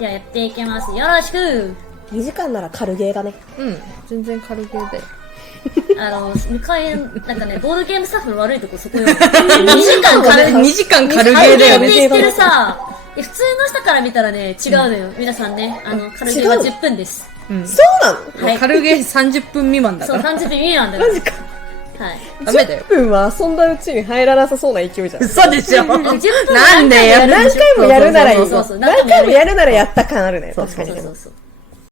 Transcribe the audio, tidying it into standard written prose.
じゃあやっていきます。よろしく。2時間なら軽ゲーだね。うん、全然軽ゲーで。向かい、なんかね、ボードゲームスタッフの悪いとこそこよ。2時間軽い。2時間軽ゲー軽ゲだよね。ーって言ってるさ、普通の人から見たらね、違うのよ。皆さんね、軽ゲーは10分です。うん。そうなの？はい。軽ゲー30分未満だかそう、ら。30分未満だから。マジか。はい。ダメだよ。 10分は遊んだうちに入らなさそうな勢いじゃん。嘘でしょ。 10分なんでよ。何回もやるならいいぞ。そうそうそう何回もやるならやった感あるね。確かに。そうそうそう。